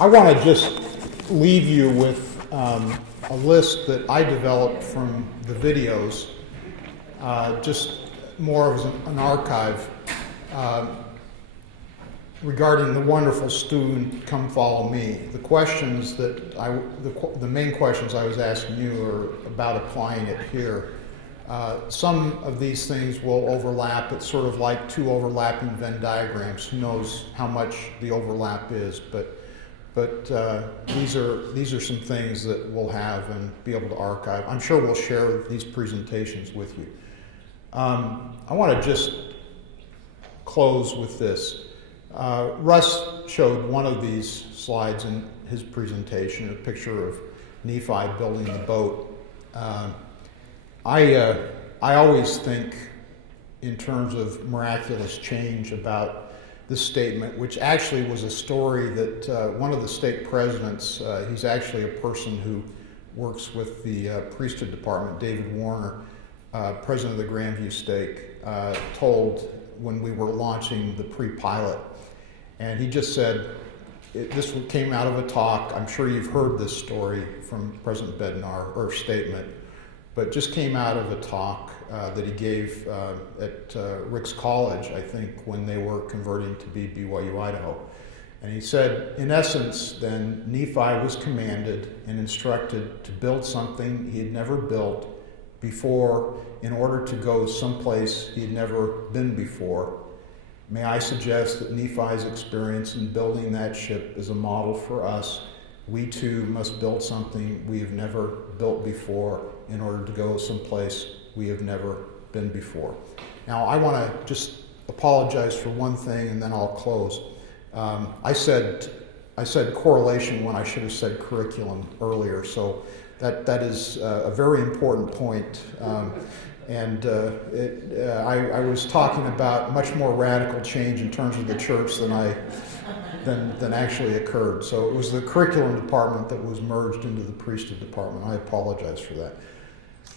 I want to just leave you with a list that I developed from the videos, just more of an archive regarding the wonderful student, Come Follow Me. The questions that the main questions I was asking you are about applying it here. Some of these things will overlap. It's sort of like two overlapping Venn diagrams. Who knows how much the overlap is, but these are some things that we'll have and be able to archive. I'm sure we'll share these presentations with you. I want to just close with this. Russ showed one of these slides in his presentation, a picture of Nephi building the boat. I always think in terms of miraculous change about this statement, which actually was a story that one of the stake presidents, he's actually a person who works with the priesthood department, David Warner, president of the Grandview stake, told when we were launching the pre-pilot. And he just said, this came out of a talk. I'm sure you've heard this story from President Bednar, or statement, but just came out of a talk that he gave at Rick's College, I think, when they were converting to be BYU Idaho. And he said, in essence, then, Nephi was commanded and instructed to build something he had never built before in order to go someplace he had never been before. May I suggest that Nephi's experience in building that ship is a model for us. We too must build something we have never built before in order to go someplace we have never been before. Now, I want to just apologize for one thing, and then I'll close. I said correlation when I should have said curriculum earlier, so that is a very important point. I was talking about much more radical change in terms of the church than actually occurred. So it was the curriculum department that was merged into the priesthood department. I apologize for that.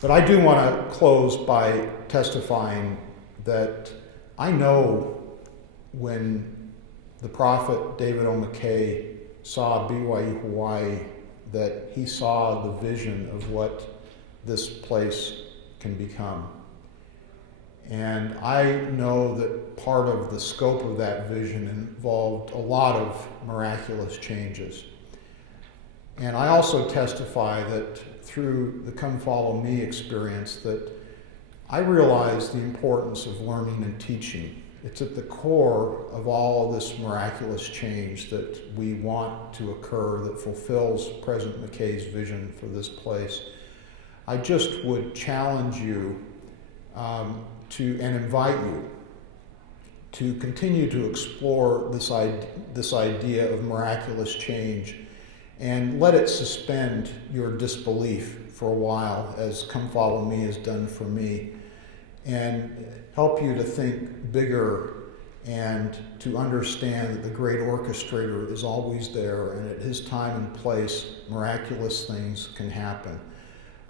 But I do want to close by testifying that I know when the prophet David O. McKay saw BYU Hawaii, that he saw the vision of what this place can become. And I know that part of the scope of that vision involved a lot of miraculous changes. And I also testify that through the Come Follow Me experience that I realized the importance of learning and teaching. It's at the core of all of this miraculous change that we want to occur that fulfills President McKay's vision for this place. I just would challenge you and invite you to continue to explore this idea of miraculous change and let it suspend your disbelief for a while, as Come Follow Me has done for me, and help you to think bigger and to understand that the great orchestrator is always there, and at his time and place, miraculous things can happen.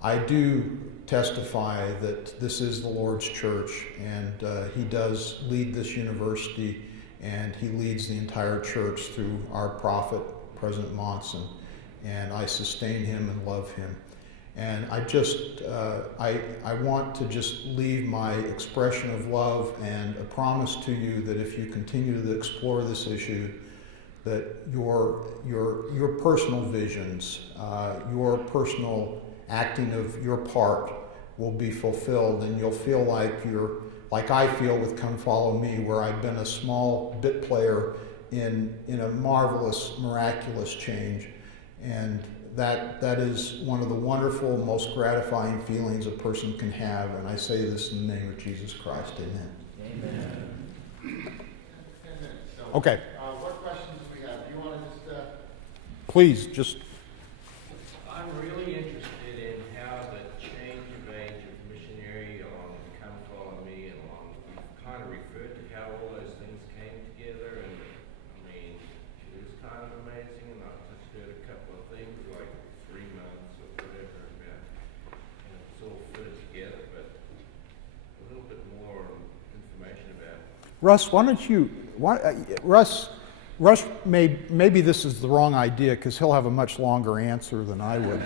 I do testify that this is the Lord's church, and he does lead this university, and he leads the entire church through our prophet, President Monson, and I sustain him and love him. And I just, I want to just leave my expression of love and a promise to you that if you continue to explore this issue, that your personal visions, your personal acting of your part will be fulfilled, and you'll feel like I feel with Come Follow Me, where I've been a small bit player in a marvelous, miraculous change. And that is one of the wonderful, most gratifying feelings a person can have. And I say this in the name of Jesus Christ. Amen. Amen. Okay. What questions do we have? Do you want to just... Please, just... I'm really interested in how the change of age of missionary along with Come Follow Me and along, you kind of referred to how all those things came together, and I mean, it was kind of amazing, and I've just heard a couple of things like 3 months or whatever about, it's all fit together, but a little bit more information about it. Russ, Russ, Rush maybe this is the wrong idea because he'll have a much longer answer than I would,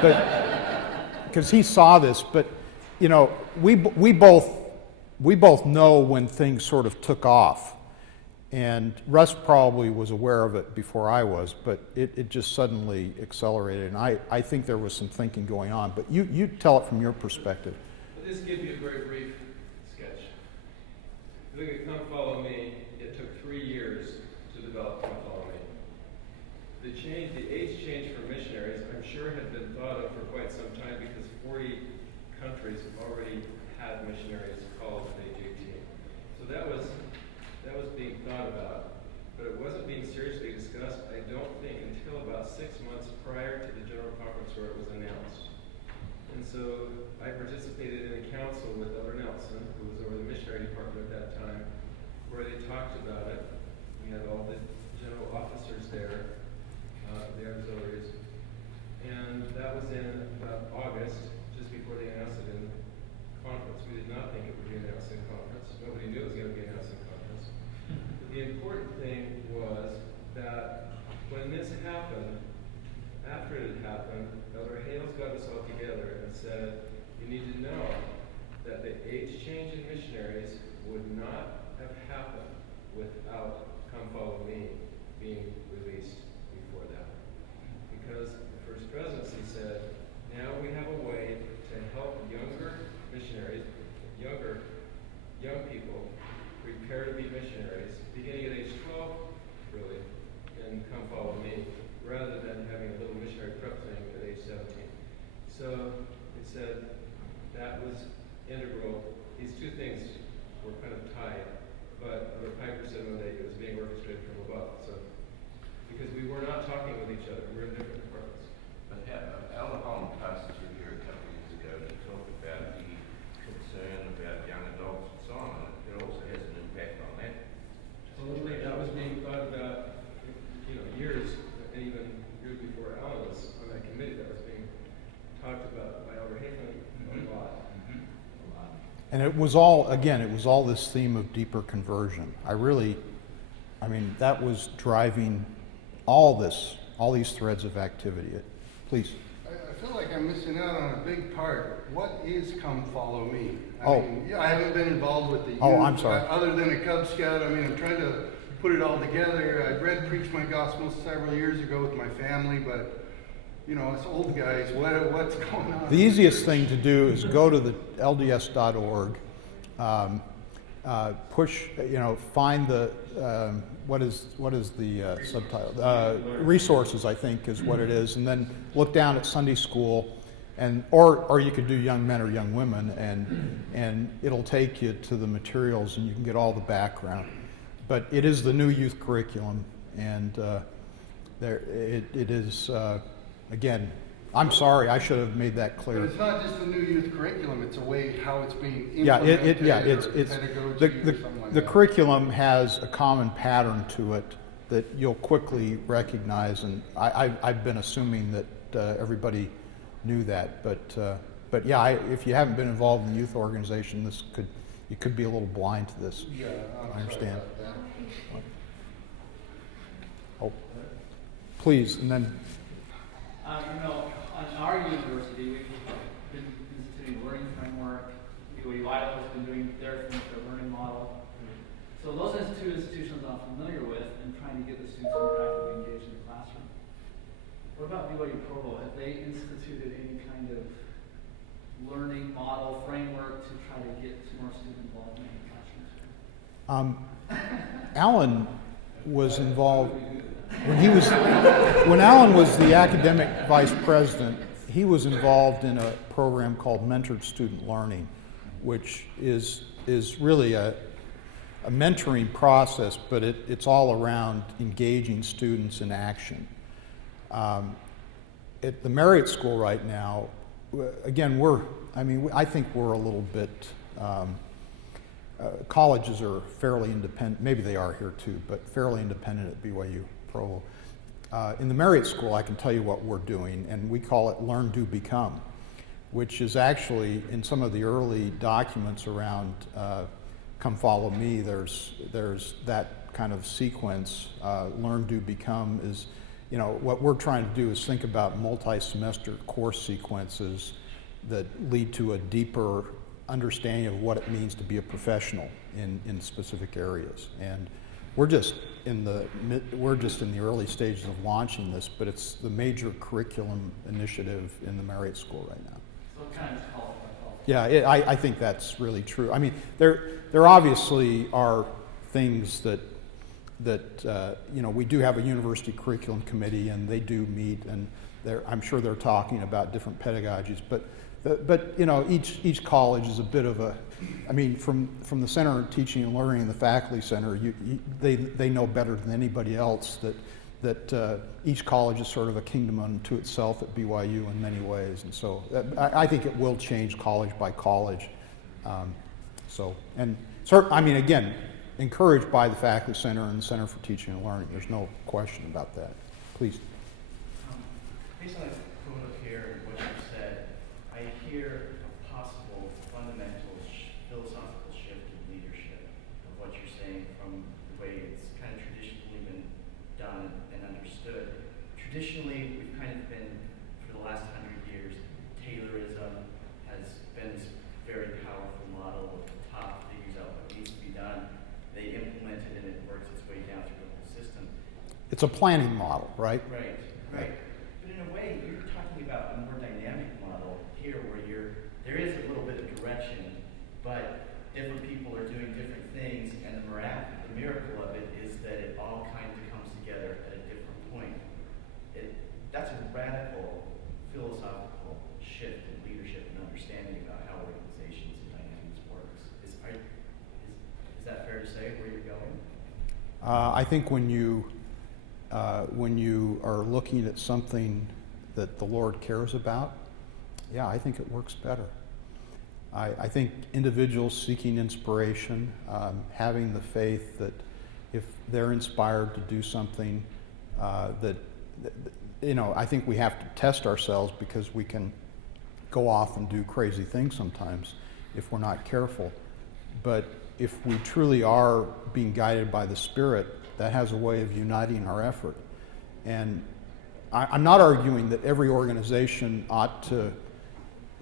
but because he saw this. But you know, we both know when things sort of took off, and Russ probably was aware of it before I was, but it just suddenly accelerated, and I think there was some thinking going on. But you tell it from your perspective. I'll just give you a very brief sketch. Look at Come Follow Me. It took 3 years to develop Come Follow Me. The age change for missionaries, I'm sure had been thought of for quite some time because 40 countries already had missionaries called at age 18. So that was being thought about, but it wasn't being seriously discussed, I don't think, until about 6 months prior to the General Conference where it was announced. And so I participated in a council with Elder Nelson, who was over the missionary department at that time, where they talked about it. We had all the general officers there, the auxiliaries, and that was in about August, just before they announced it in conference. We did not think it would be announced in conference. Nobody knew it was going to be announced in conference. But the important thing was that when this happened, after it had happened, Elder Hales got us all together and said, you need to know that the age change in missionaries would not have happened without Come Follow Me being released before that. Because the First Presidency said, now we have a way to help younger missionaries, young people, prepare to be missionaries, beginning at age 12, really, and Come Follow Me, rather than having a little missionary prep thing at age 17. So it said that was integral. These two things were kind of tied, but Brother Piper said one day it was being orchestrated from above. So because we were not talking with each other, we were in different departments. But Elder Holland passed through here a couple of years ago to talk about the concern about young adults and so on. It also has an impact on that. Absolutely. That was being thought about, years, and even years before Alan was on that committee. That was being talked about by Elder Hafen a lot. And it was all this theme of deeper conversion. That was driving all these threads of activity. Please. I feel like I'm missing out on a big part. What is Come Follow Me? I haven't been involved with the youth. Oh, I'm sorry. Other than a Cub Scout, I'm trying to put it all together. I read Preach My Gospel several years ago with my family, but us old guys, what's going on? The easiest thing to do is go to the LDS.org, find the what is the subtitle? Resources, I think, is what it is, and then look down at Sunday school, or you could do young men or young women, and it'll take you to the materials, and you can get all the background. But it is the new youth curriculum, and it is. Again, I'm sorry, I should have made that clear. But it's not just the new youth curriculum; it's a way how it's being implemented. It's the curriculum has a common pattern to it that you'll quickly recognize, and I've been assuming that everybody knew that, but yeah, if you haven't been involved in the youth organization, you could be a little blind to this. Yeah, I understand. Oh, please, and then. On our university, we've been instituting a learning framework. BYU Idaho has been doing their thing with their learning model. So those are two institutions I'm familiar with and trying to get the students more actively engaged in the classroom. What about BYU Provo? Have they instituted any kind of learning model framework to try to get some more student involvement in the classroom? Alan was involved. When Alan was the academic vice president, he was involved in a program called Mentored Student Learning, which is really a mentoring process, but it's all around engaging students in action. At the Marriott School right now, again, I think we're a little bit. Colleges are fairly independent. Maybe they are here too, but fairly independent at BYU Provo. In the Marriott School, I can tell you what we're doing, and we call it Learn, Do, Become, which is actually in some of the early documents around Come Follow Me. There's that kind of sequence, learn, do, become, is, what we're trying to do is think about multi-semester course sequences that lead to a deeper understanding of what it means to be a professional in specific areas. And we're just in the early stages of launching this, but it's the major curriculum initiative in the Marriott School right now. So it kind of just calls by call. Yeah, I think that's really true. I mean, there obviously are things that we do have a university curriculum committee, and they do meet, and I'm sure they're talking about different pedagogies, but each college is a bit of a, I mean, from the Center of Teaching and Learning and the Faculty Center, they know better than anybody else that each college is sort of a kingdom unto itself at BYU in many ways, and so I think it will change college by college. Again, encouraged by the Faculty Center and the Center for Teaching and Learning. There's no question about that. Please. Based on the quote up here and what you said, I hear a possible fundamental philosophical shift in leadership of what you're saying from the way it's kind of traditionally been done and understood. Traditionally, we've kind of been, for the last 100 years, Taylorism has been this very powerful model of the top figures out what needs to be done. They implement it and it works its way down through the whole system. It's a planning model, right? Right. But in a way, you're talking about a more dynamic model here where there is a little bit of direction, but different people are doing different things, and the miracle of it is that it all kind of comes together at a different point. That's a radical philosophical shift in leadership and understanding about how organizations and dynamics works. Is that fair to say, where you're going? I think when you are looking at something that the Lord cares about, yeah, I think it works better. I think individuals seeking inspiration, having the faith that if they're inspired to do something, I think we have to test ourselves, because we can go off and do crazy things sometimes if we're not careful. But if we truly are being guided by the Spirit, that has a way of uniting our effort. And I'm not arguing that every organization ought to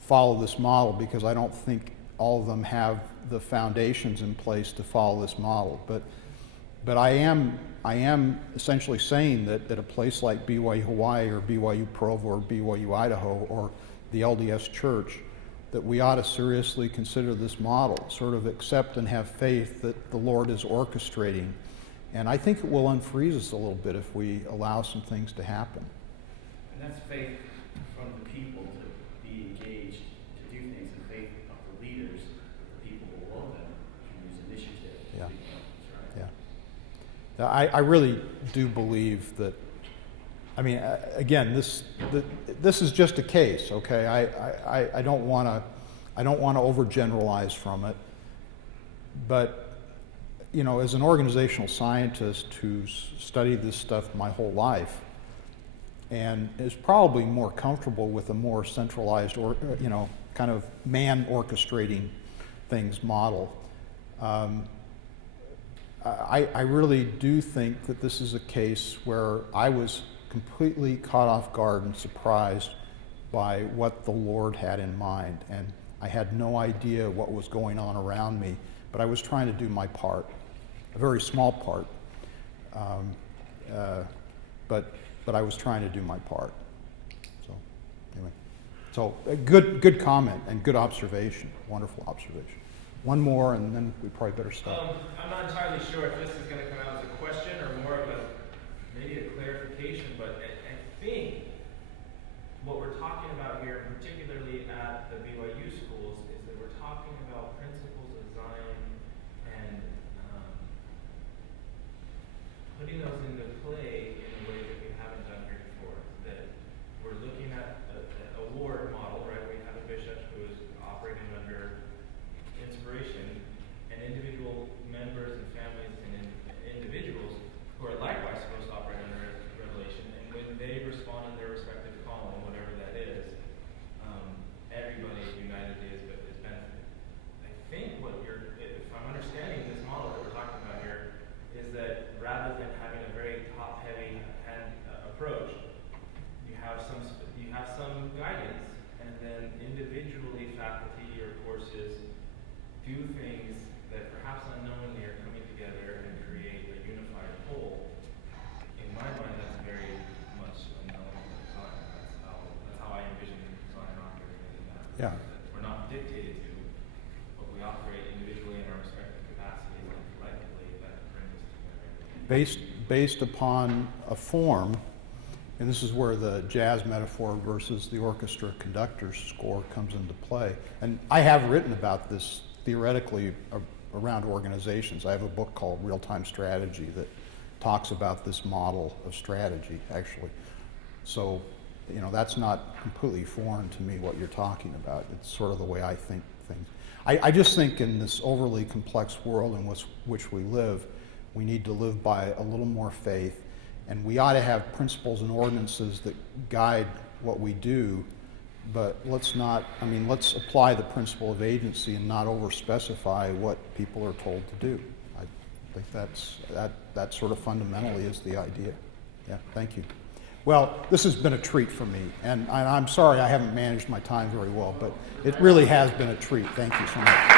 follow this model, because I don't think all of them have the foundations in place to follow this model. But I am essentially saying that at a place like BYU Hawaii or BYU Provo or BYU Idaho or the LDS Church, that we ought to seriously consider this model, sort of accept and have faith that the Lord is orchestrating. And I think it will unfreeze us a little bit if we allow some things to happen. And that's faith from the people to be engaged to do things, and faith of the leaders, the people below them, to use initiative. Yeah. That's right. Yeah. I really do believe that. I mean, again, this is just a case, okay? I don't want to overgeneralize from it, but as an organizational scientist who's studied this stuff my whole life, and is probably more comfortable with a more centralized or kind of man orchestrating things model, I really do think that this is a case where I was completely caught off guard and surprised by what the Lord had in mind, and I had no idea what was going on around me, but I was trying to do my part, a very small part, but I was trying to do my part. So anyway, so a good comment and good observation, wonderful observation. One more, and then we probably better stop. I'm not entirely sure if this is going to come out as a question or more of maybe a clarification, but I think what we're talking about here, particularly at the BYU schools, is that we're talking about principles of Zion and putting those into play in a way that we haven't done here before. That we're looking at a ward model, right? We have a bishop who is operating under inspiration, and individual members and families and individuals who are likewise supposed to operate under revelation, and when they respond in their respective calling, whatever that is, individually faculty or courses do things that perhaps unknowingly are coming together and create a unified whole, in my mind, that's very much an element of design. That's how I envision design operating. Yeah. We're not dictated to, but we operate individually in our respective capacities and collectively that brings us together. Based upon a form, and this is where the jazz metaphor versus the orchestra conductor's score comes into play. And I have written about this theoretically around organizations. I have a book called Real-Time Strategy that talks about this model of strategy, actually. So, you know, that's not completely foreign to me, what you're talking about. It's sort of the way I think things. I just think in this overly complex world in which we live, we need to live by a little more faith, and we ought to have principles and ordinances that guide what we do, but let's apply the principle of agency and not over-specify what people are told to do. I think that sort of fundamentally is the idea. Yeah, thank you. Well, this has been a treat for me, and I'm sorry I haven't managed my time very well, but it really has been a treat. Thank you so much.